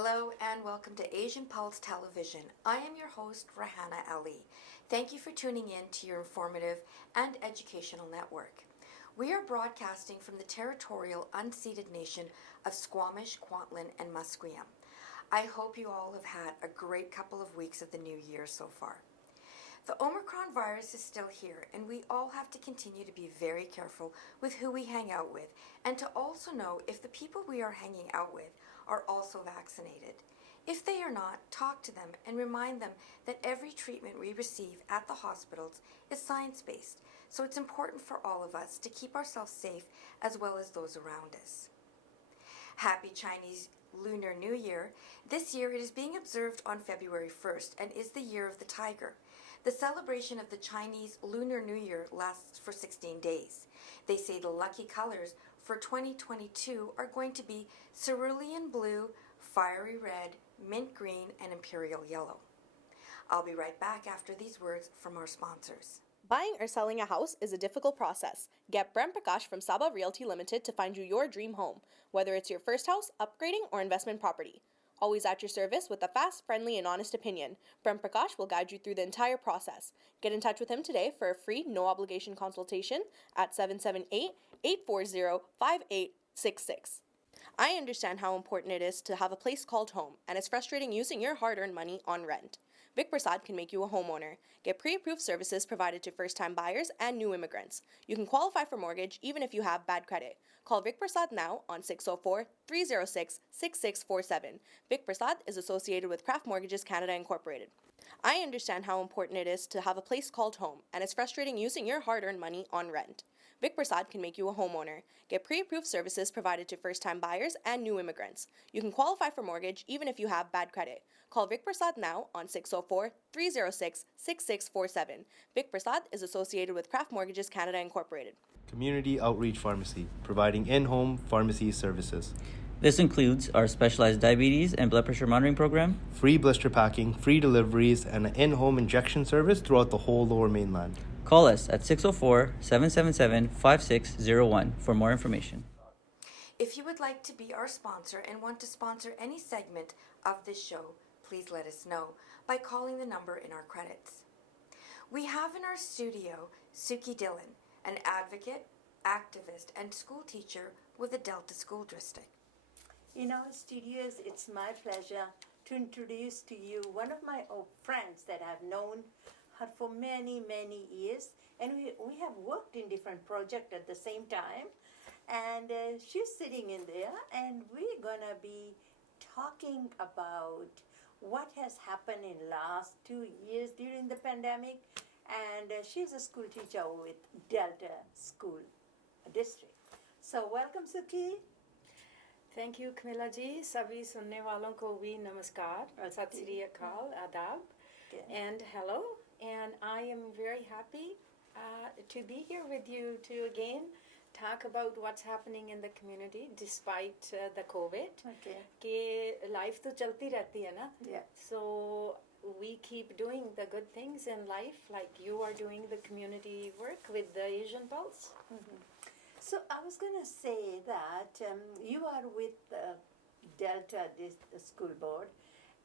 Hello and welcome to Asian Pulse Television. I am your host, Rahana Ali. Thank you for tuning in to your informative and educational network. We are broadcasting from the territorial unceded nation of Squamish, Kwantlen, and Musqueam. I hope you all have had a great couple of weeks of the new year so far. The Omicron virus is still here, and we all have to continue to be very careful with who we hang out with, and to also know if the people we are hanging out with are also vaccinated. If they are not, talk to them and remind them that every treatment we receive at the hospitals is science-based, so it's important for all of us to keep ourselves safe as well as those around us. Happy Chinese Lunar New Year. This year it is being observed on February 1st and is the Year of the Tiger. The celebration of the Chinese Lunar New Year lasts for 16 days. They say the lucky colors for 2022 are going to be cerulean blue, fiery red, mint green, and imperial yellow. I'll be right back after these words from our sponsors. Buying or selling a house is a difficult process. Get Prem Prakash from Saba Realty Limited to find you your dream home, whether it's your first house, upgrading, or investment property. Always at your service with a fast, friendly, and honest opinion. Prem Prakash will guide you through the entire process. Get in touch with him today for a free, no-obligation consultation at 778-840-5866. I understand how important it is to have a place called home, and it's frustrating using your hard-earned money on rent. Vic Prasad can make you a homeowner. Get pre-approved services provided to first-time buyers and new immigrants. You can qualify for mortgage even if you have bad credit. Call Vic Prasad now on 604-306-6647. Vic Prasad is associated with Craft Mortgages Canada Incorporated. I understand how important it is to have a place called home, and it's frustrating using your hard-earned money on rent. Vic Prasad can make you a homeowner. Get pre-approved services provided to first-time buyers and new immigrants. You can qualify for mortgage even if you have bad credit. Call Vic Prasad now on 604-306-6647. Vic Prasad is associated with Craft Mortgages Canada Incorporated. Community Outreach Pharmacy, providing in-home pharmacy services. This includes our specialized diabetes and blood pressure monitoring program, Free blister packing, free deliveries, and an in-home injection service throughout the whole Lower Mainland. Call us at 604-777-5601 for more information. If you would like to be our sponsor and want to sponsor any segment of this show, please let us know by calling the number in our credits. We have in our studio Suki Dillon, an advocate, activist, and school teacher with the Delta School District. In our studios, it's my pleasure to introduce to you one of my old friends that I've known her for many, many years, and we have worked in different projects at the same time, and she's sitting in there, and we're gonna be talking about what has happened in last 2 years during the pandemic, and she's a school teacher with Delta School District. So welcome, Suki. Thank you Kamila ji सभी सुनने वालों को भी नमस्कार सत श्री अकाल आदाब and hello and I am very happy to be here with you to again talk about what's happening in the community despite the COVID कि life तो चलती रहती है ना so we keep doing the good things in life like you are doing the community work with the Asian Pulse. So I was going to say that you are with Delta, the school board,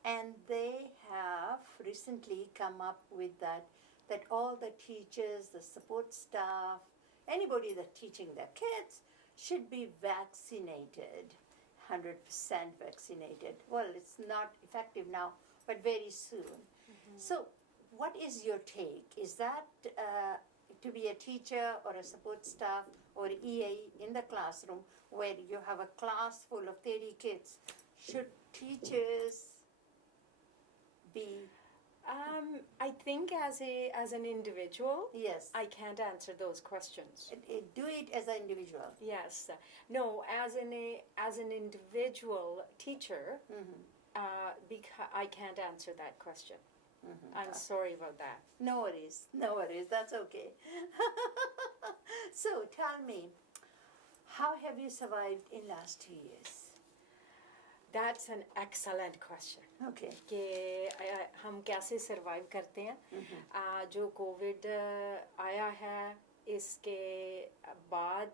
and they have recently come up with that all the teachers, the support staff, anybody that's teaching their kids should be vaccinated, 100% vaccinated. Well, it's not effective now, but very soon. So what is your take? Is that to be a teacher or a support staff or EA in the classroom where you have a class full of 30 kids, should teachers be? I think as an individual, Yes. I can't answer those questions. Do it as an individual. Yes, no, as an individual teacher, because I can't answer that question. I'm sorry about that. No worries, that's okay. So tell me, how have you survived in last 2 years? That's an excellent question. Okay. कि हम कैसे survive करते हैं जो Covid आया है इसके बाद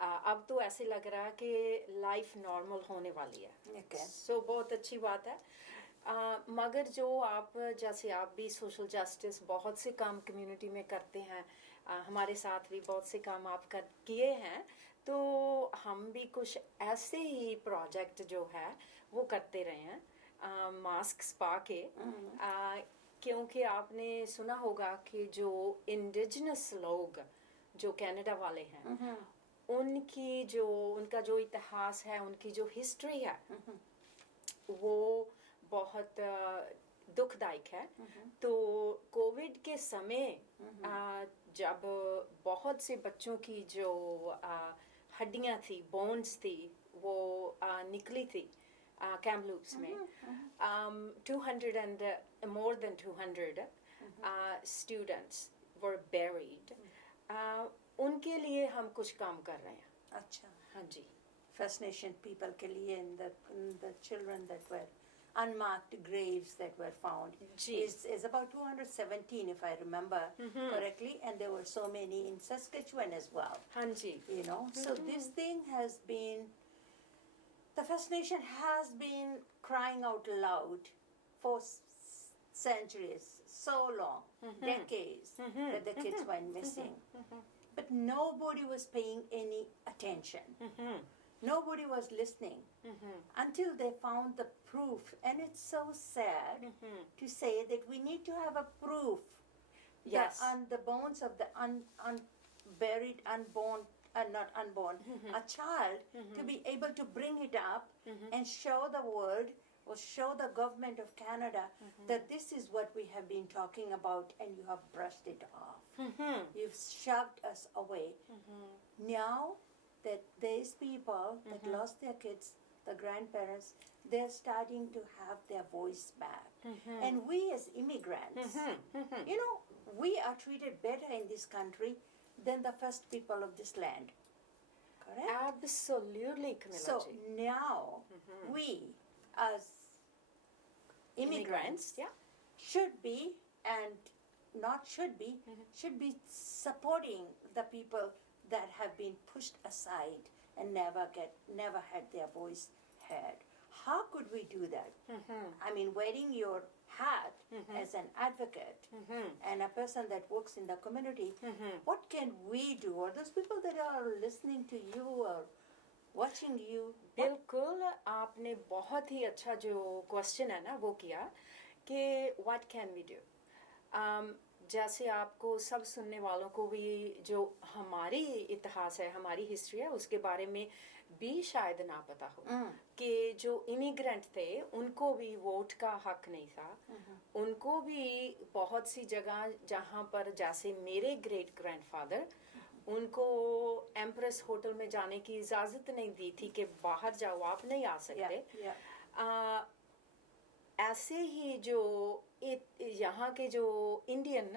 अब तो ऐसे लग रहा है कि लाइफ नॉर्मल होने वाली है. Okay. सो बहुत अच्छी बात है. मगर जो आप जैसे आप भी सोशल जस्टिस बहुत से काम कम्युनिटी में करते हैं, हमारे साथ भी बहुत से काम आप किए हैं, तो हम भी कुछ ऐसे ही प्रोजेक्ट जो है वो करते रहे हैं मास्क पा के. क्योंकि आपने सुना होगा कि जो इंडिजिनस लोग जो कनाडा वाले हैं, उनका जो इतिहास है, उनकी जो हिस्ट्री है, वो बहुत दुखदायक है. तो कोविड के समय जब बहुत से बच्चों की जो हड्डियां थी, बोन्स थी, वो निकली थी कैमलूप्स में, 200 and more than 200 students were buried. उनके लिए हम कुछ काम कर रहे हैं. अच्छा. हाँ जी. First Nation people के लिए in the children that were unmarked graves that were found is about 217 if I remember correctly, and there were so many in Saskatchewan as well. हाँ जी. You know, so this thing has been, the First Nation has been crying out loud for centuries, so long, decades, that the kids went missing. But nobody was paying any attention. Nobody was listening until they found the proof. And it's so sad to say that we need to have a proof. Yes. On the bones of the unburied, unborn, not unborn, a child, to be able to bring it up and show the world or show the government of Canada that this is what we have been talking about, and you have brushed it off. You've shoved us away. Now that these people that lost their kids, the grandparents, they're starting to have their voice back. And we as immigrants, you know, we are treated better in this country than the first people of this land. Correct? Absolutely, Camilla So ji. now we as immigrants Yeah. should be, and not should be, should be supporting the people that have been pushed aside and never had their voice heard. How could we do that? I mean, wearing your hat as an advocate and a person that works in the community, what can we do? Or those people that are listening to you or watching you, बिल्कुल, आपने बहुत ही अच्छा जो question है ना वो किया कि व्हाट कैन वी डू. जैसे आपको सब सुनने वालों को भी जो हमारी इतिहास है, हमारी हिस्ट्री है, उसके बारे में भी शायद ना पता हो कि जो इमिग्रेंट थे उनको भी वोट का हक नहीं था. उनको भी बहुत सी जगह जहाँ पर, जैसे मेरे ग्रेट ग्रैंडफादर, उनको एम्प्रेस होटल में जाने की इजाज़त नहीं दी थी कि बाहर जाओ, आप नहीं आ सकते. ऐसे ही जो यहाँ के जो इंडियन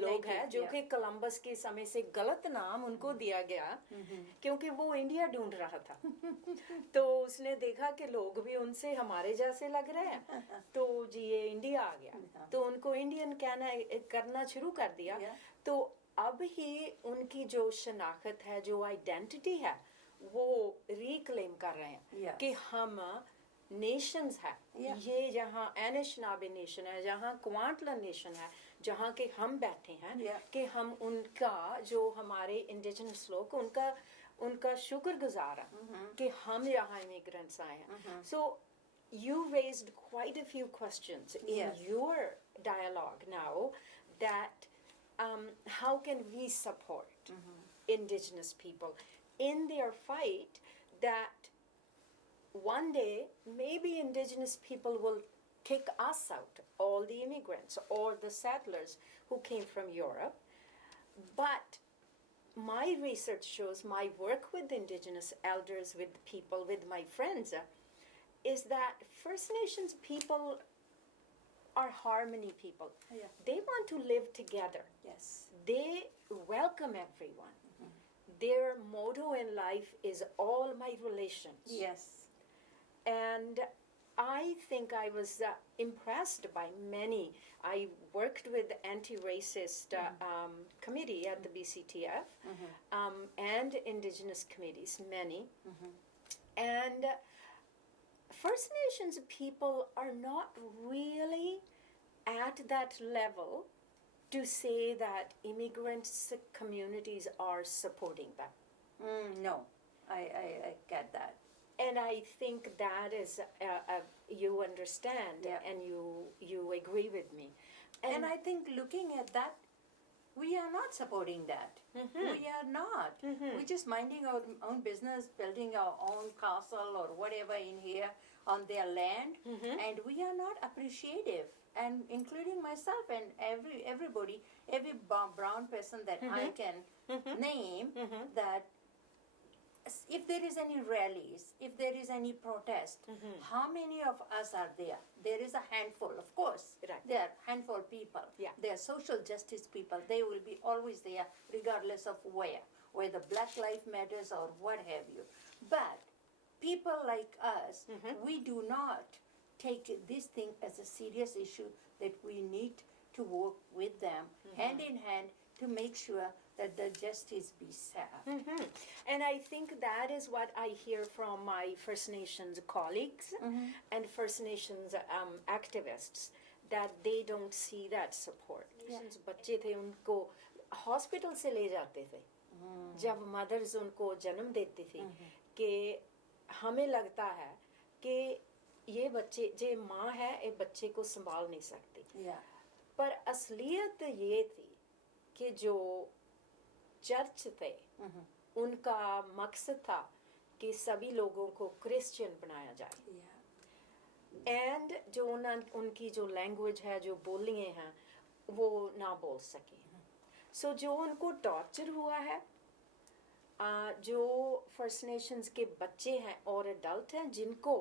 लोग हैं, जो कि कोलंबस के समय से गलत नाम उनको दिया गया क्योंकि वो इंडिया ढूंढ रहा था. तो उसने देखा कि लोग भी उनसे हमारे जैसे लग रहे हैं, तो जी ये इंडिया आ गया, तो उनको इंडियन कहना करना शुरू कर दिया. तो अब ही उनकी जो शनाख्त है, जो आइडेंटिटी है, वो रिक्लेम कर रहे हैं कि हम नेशंस है. ये जहाँ एनिशनाबे नेशन है, जहाँ क्वांटलन नेशन है, जहाँ के हम बैठे हैं, कि हम उनका, जो हमारे इंडिजिनस लोग, उनका शुक्रगुजार है कि हम यहाँ इमिग्रेंट्स आए हैं. सो you raised quite a few questions in your dialogue now, that how can we support indigenous people in their fight, that one day maybe indigenous people will kick us out, all the immigrants or the settlers who came from Europe. But my research shows, my work with indigenous elders, with people, with my friends, is that First Nations people are harmony people. They want to live together. yes, They welcome everyone. Their motto in life is all my relations. yes, And I I think I was impressed by many. I worked with the anti-racist committee at the BCTF and Indigenous committees, many. And First Nations people are not really at that level to say that immigrants communities are supporting them. No, I get that. And I think that is, you understand Yeah. and you agree with me. And I think looking at that, we are not supporting that. We are not. We're just minding our own business, building our own castle or whatever in here on their land, and we are not appreciative. And including myself and everybody, every brown person that I can name, that if there is any rallies, if there is any protest, how many of us are there? There is a handful, of course. Right. There are handful people. Yeah. They are social justice people. They will be always there, regardless of whether Black Lives Matters or what have you. But people like us, we do not take this thing as a serious issue that we need to work with them hand in hand to make sure that the justice be served. And I think that is what I hear from my First Nations colleagues and First Nations activists, that they don't see that support. बच्चे थे उनको hospital से ले जाते थे जब mother's उनको जन्म देती थी कि हमें लगता है कि ये बच्चे जे माँ है ये बच्चे को संभाल नहीं सकती Yeah. पर असलियत ये थी कि जो चर्च थे उनका मकसद था कि सभी लोगों को क्रिश्चियन बनाया जाए Yeah. एंड जो उनकी जो लैंग्वेज है जो बोलियां हैं वो ना बोल सके सो जो उनको टॉर्चर हुआ है जो फर्स्ट नेशंस के बच्चे हैं और एडल्ट हैं जिनको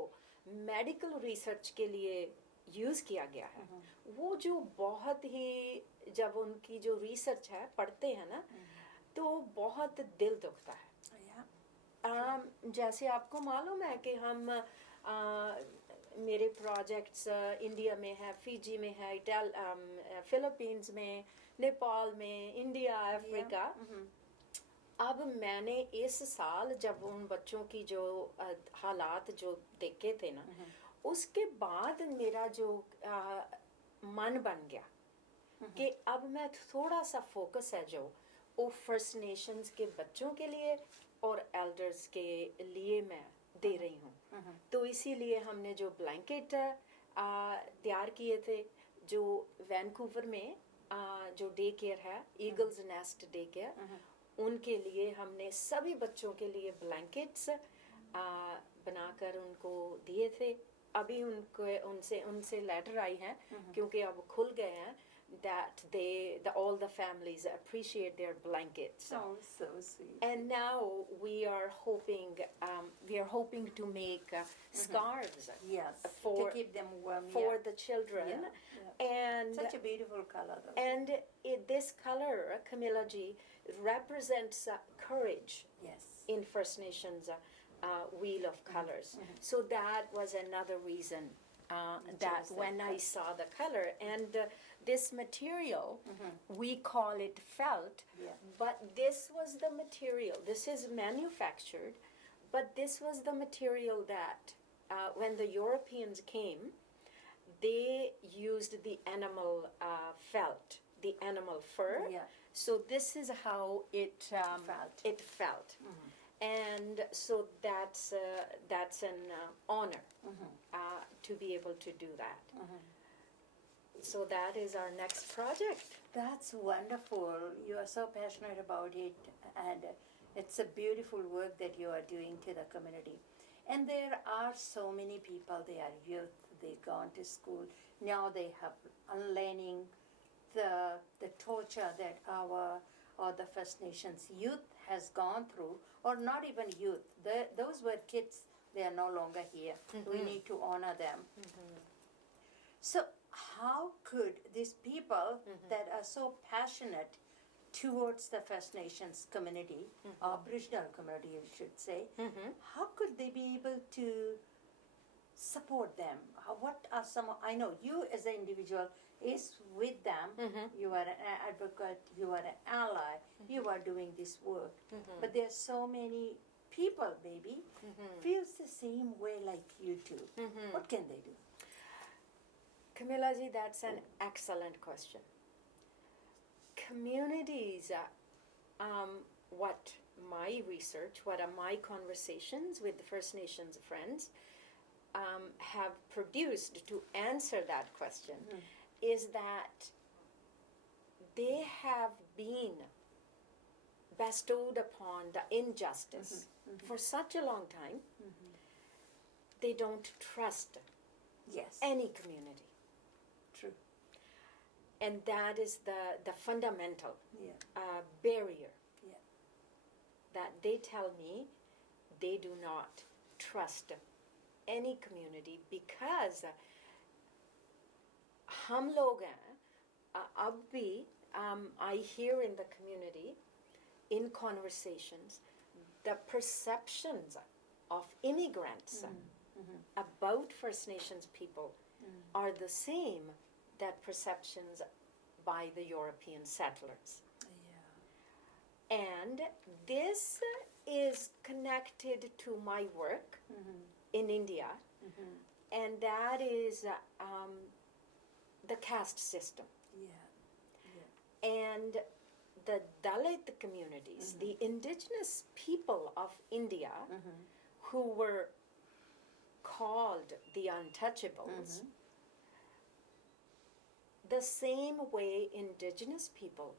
मेडिकल रिसर्च के लिए यूज़ किया गया है वो जो बहुत ही जब उनकी जो रिसर्च है पढ़ते हैं ना तो बहुत दिल दुखता है Yeah. जैसे आपको मालूम है कि हम मेरे प्रोजेक्ट्स इंडिया में है फिजी में है फिलीपींस में नेपाल में इंडिया अफ्रीका अब मैंने इस साल जब उन बच्चों की जो हालात जो देखे थे ना उसके बाद मेरा जो मन बन गया कि अब मैं थोड़ा सा फोकस है जो वो फर्स्ट नेशंस के बच्चों के लिए और एल्डर्स के लिए मैं दे रही हूँ तो इसीलिए हमने जो ब्लैंकेट तैयार किए थे जो वैंकूवर में जो डे केयर है ईगल्स नेस्ट डे केयर उनके लिए हमने सभी बच्चों के लिए ब्लैंकेट्स बनाकर उनको दिए थे अभी उनसे लेटर आई हैं क्योंकि अब खुल गए हैं that all the families appreciate their blankets. Oh, so sweet. And now we are hoping to make scarves Yes. for to keep them warm. for Yeah. the children. Yeah. And Such a beautiful color, though. and this color, Camilla G, represents courage Yes. in First Nations wheel of colors. So that was another reason that when I saw the color and this material, we call it felt, Yeah. but this was the material. This is manufactured, but this was the material that when the Europeans came, they used the animal felt, the animal fur. Yeah. So this is how it Felt. It felt. And so that's an honor to be able to do that. So that is our next project. That's wonderful. You are so passionate about it, and it's a beautiful work that you are doing to the community. And there are so many people. They are youth. They gone to school. Now they have unlearning the torture that the First Nations youth has gone through, or not even youth. Those were kids. They are no longer here. We need to honor them. So how could these people that are so passionate towards the First Nations community, Aboriginal community, I should say, how could they be able to support them? What are some? I know you as an individual is with them. You are an advocate. You are an ally. You are doing this work. But there are so many people, baby, feels the same way like you do. What can they do? Camilla ji, that's an excellent question. Communities, what my research, what are my conversations with the First Nations friends have produced to answer that question is that they have been bestowed upon the injustice for such a long time. They don't trust Yes. any community. True. And that is the fundamental Yeah. barrier Yeah. that they tell me they do not trust any community because हम लोग हैं अब भी I hear in the community in conversations the perceptions of immigrants about First Nations people are the same that perceptions by the European settlers. And this is connected to my work in India, and that is the caste system. Yeah. And the Dalit communities, the indigenous people of India, who were called the untouchables, the same way indigenous people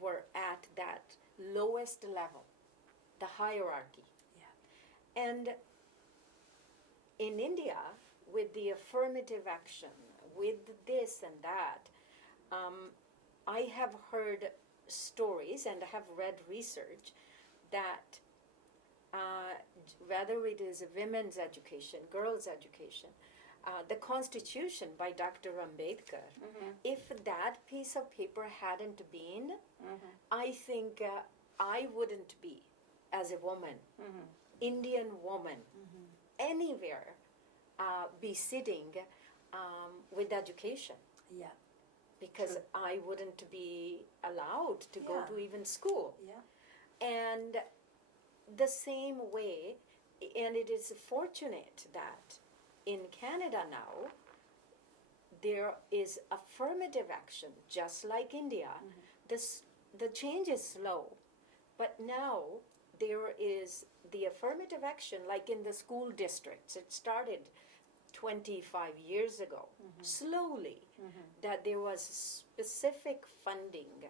were at that lowest level, the hierarchy. Yeah. And in India, with the affirmative action, with this and that, I have heard stories and have read research that whether it is women's education, girls' education, the Constitution by Dr. Ambedkar, if that piece of paper hadn't been, I think I wouldn't be, as a woman, Indian woman, anywhere, be sitting with education. Yeah. Because True. I wouldn't be allowed to go Yeah. to even school. Yeah. And the same way, and it is fortunate that in Canada now, there is affirmative action, just like India. The change is slow, but now there is the affirmative action, like in the school districts. It started 25 years ago, slowly, that there was specific funding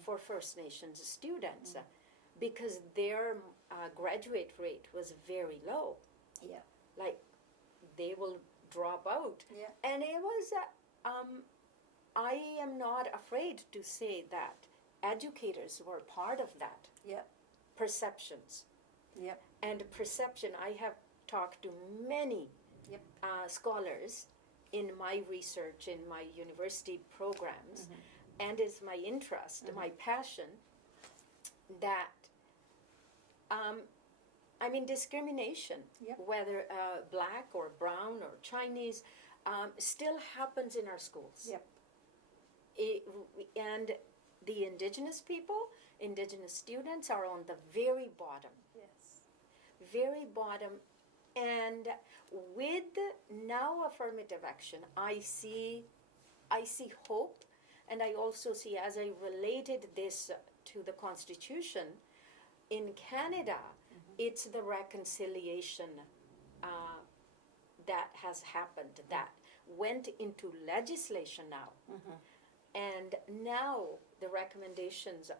for First Nations students because their graduate rate was very low. Yeah. Like, they will drop out. Yeah. And it was, I am not afraid to say that educators were part of that. Yeah. Perceptions. Yeah. And perception, I have talked to many Yep. scholars in my research, in my university programs, and is my interest, my passion, that, discrimination, Yep. whether black or brown or Chinese, still happens in our schools. Yep. And the indigenous people, indigenous students are on the very bottom. Yes. Very bottom. And with now affirmative action, I see hope, and I also see, as I related this to the Constitution, in Canada, it's the reconciliation that has happened, that went into legislation now. And now the recommendations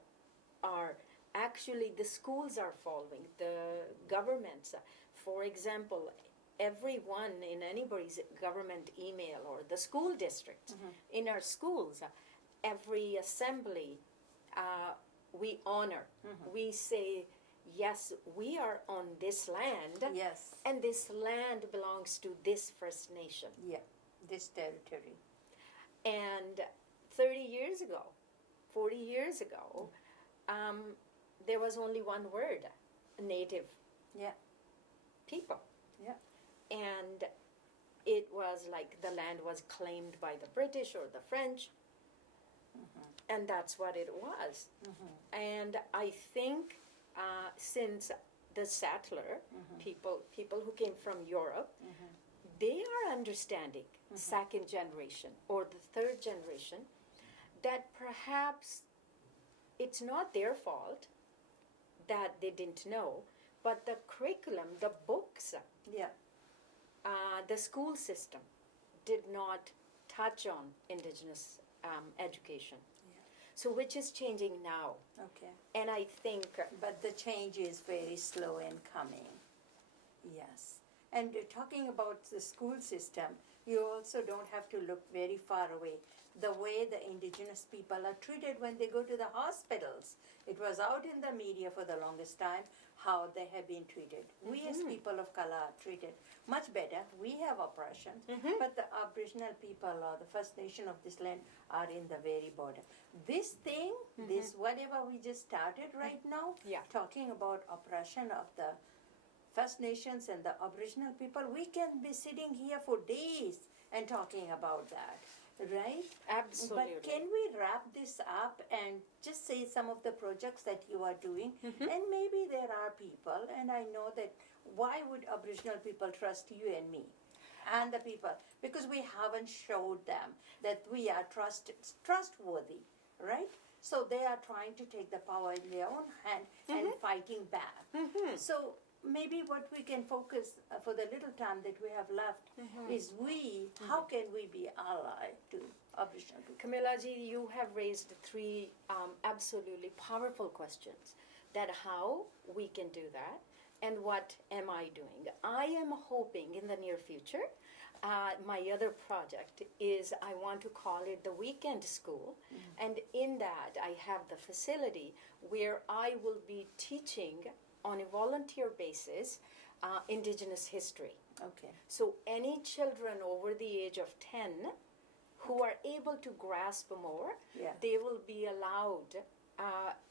are actually, the schools are following, the governments. For example, everyone in anybody's government email or the school district, in our schools, every assembly, we honor. We say, yes, we are on this land, Yes. and this land belongs to this First Nation. Yeah. This territory. And 30 years ago, 40 years ago, there was only one word, Native Yeah. people. Yeah. And was like the land was claimed by the British or the French, and that's what it was. And I think since the settler people who came from Europe, they are understanding second generation or the third generation that perhaps it's not their fault that they didn't know, but the curriculum, the books, Yeah. the school system did not touch on indigenous education. So which is changing now. Okay. And I think But the change is very slow in coming. Yes. And talking about the school system, you also don't have to look very far away. The way the indigenous people are treated when they go to the hospitals. It was out in the media for the longest time how they have been treated. We as people of color are treated much better. We have oppression, but the Aboriginal people or the First Nation of this land are in the very border. This thing, this whatever we just started right now, Yeah. talking about oppression of the First Nations and the Aboriginal people, we can be sitting here for days and talking about that, right? absolutely. But can we wrap this up and just say some of the projects that you are doing? And maybe there are people, and I know that why would Aboriginal people trust you and me and the people? Because we haven't showed them that we are trustworthy, right? So they are trying to take the power in their own hand and fighting back. So maybe what we can focus for the little time that we have left is how can we be ally to Aboriginal people? Camilla ji, you have raised three absolutely powerful questions. That how we can do that, and what am I doing? I am hoping in the near future, my other project is I want to call it the Weekend School, and in that I have the facility where I will be teaching on a volunteer basis Indigenous history. Okay. So any children over the age of 10 who are able to grasp more, Yeah. they will be allowed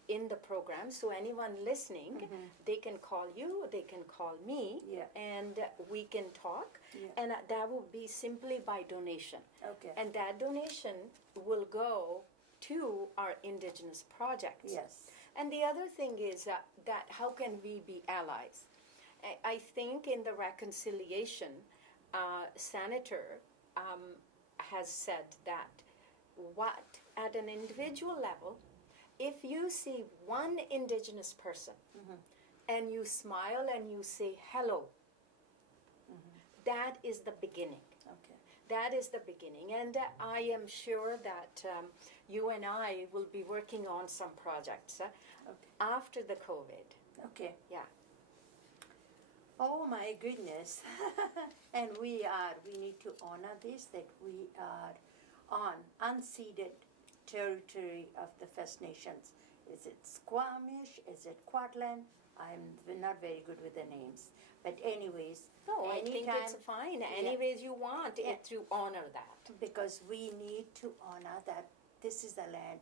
in the program. So anyone listening, they can call you, they can call me, Yeah. and we can talk. Yeah. And that will be simply by donation. Okay. And that donation will go to our Indigenous projects. Yes. And the other thing is that how can we be allies? I think in the reconciliation, Senator has said that at an individual level, if you see one Indigenous person and you smile and you say hello, that is the beginning. Okay. That is the beginning, and I am sure that you and I will be working on some projects after the COVID. Okay. Yeah. Oh my goodness. And we need to honor this, that we are on unceded territory of the First Nations. Is it Squamish? Is it Quatlan? I'm not very good with the names. But anyways, No, I think it's anytime- fine. Yeah. Anyways you want Yeah. it to honor that. because we need to honor that this is the land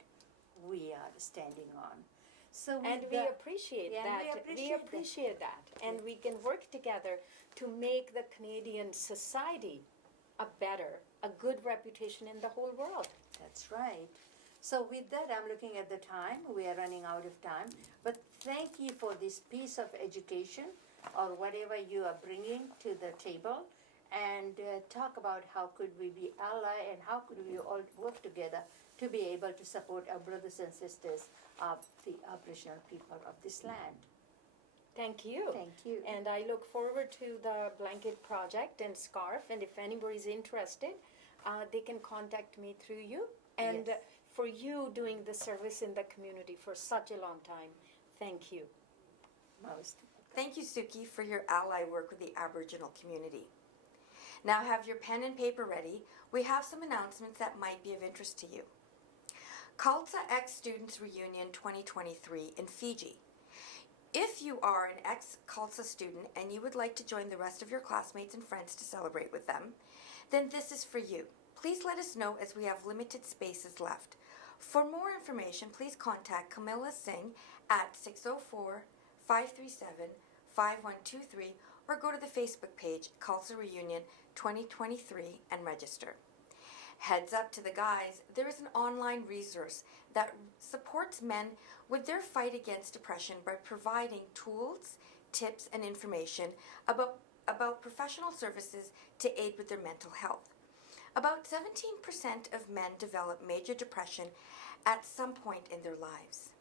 we are standing on. So with And we the- appreciate Yeah, that. and we appreciate that. And we can work together to make the Canadian society a good reputation in the whole world. That's right. So with that, I'm looking at the time. We are running out of time. But thank you for this piece of education or whatever you are bringing to the table, and talk about how could we be ally and how could we all work together to be able to support our brothers and sisters of the Aboriginal people of this land. Thank you. Thank you. And I look forward to the blanket project and scarf. And if anybody's interested, they can contact me through you. And Yes. for you doing the service in the community for such a long time, thank you. Most. Thank you, Suki, for your ally work with the Aboriginal community. Now have your pen and paper ready. We have some announcements that might be of interest to you. CALSA Ex-Students Reunion 2023 in Fiji. If you are an ex-CALSA student and you would like to join the rest of your classmates and friends to celebrate with them, then this is for you. Please let us know as we have limited spaces left. For more information, please contact Camilla Singh at 604-537-5123 or go to the Facebook page Khalsa Reunion 2023 and register. Heads up to the guys, there is an online resource that supports men with their fight against depression by providing tools, tips, and information about professional services to aid with their mental health. About 17% of men develop major depression at some point in their lives.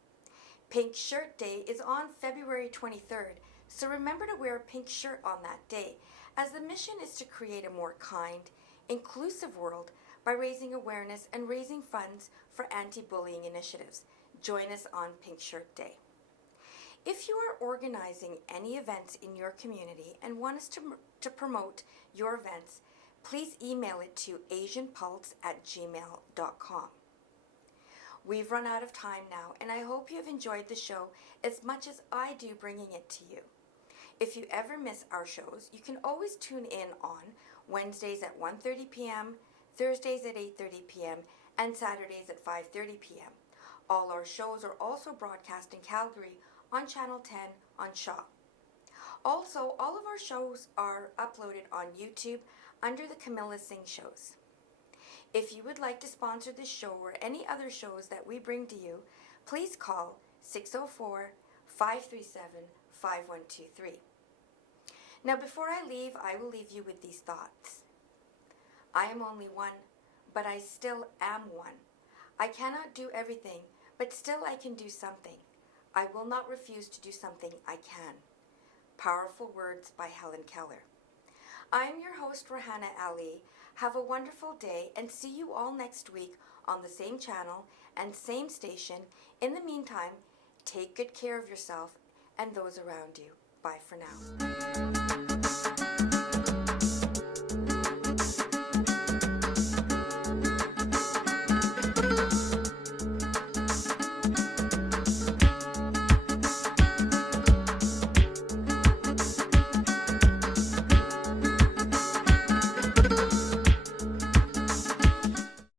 Pink Shirt Day is on February 23rd, so remember to wear a pink shirt on that day, as the mission is to create a more kind, inclusive world by raising awareness and raising funds for anti-bullying initiatives. Join us on Pink Shirt Day. If you are organizing any events in your community and want us to promote your events, please email it to asianpulse@gmail.com. We've run out of time now, and I hope you have enjoyed the show as much as I do bringing it to you. If you ever miss our shows, you can always tune in on Wednesdays at 1:30 p.m., Thursdays at 8:30 p.m., and Saturdays at 5:30 p.m. All our shows are also broadcast in Calgary on Channel 10 on Shaw. Also, all of our shows are uploaded on YouTube under the Camilla Singh Shows. If you would like to sponsor this show or any other shows that we bring to you, please call 604-537-5123. Now, before I leave, I will leave you with these thoughts. I am only one, but I still am one. I cannot do everything, but still I can do something. I will not refuse to do something I can. Powerful words by Helen Keller. I am your host, Rahana Ali. Have a wonderful day and see you all next week on the same channel and same station. In the meantime, take good care of yourself and those around you. Bye for now.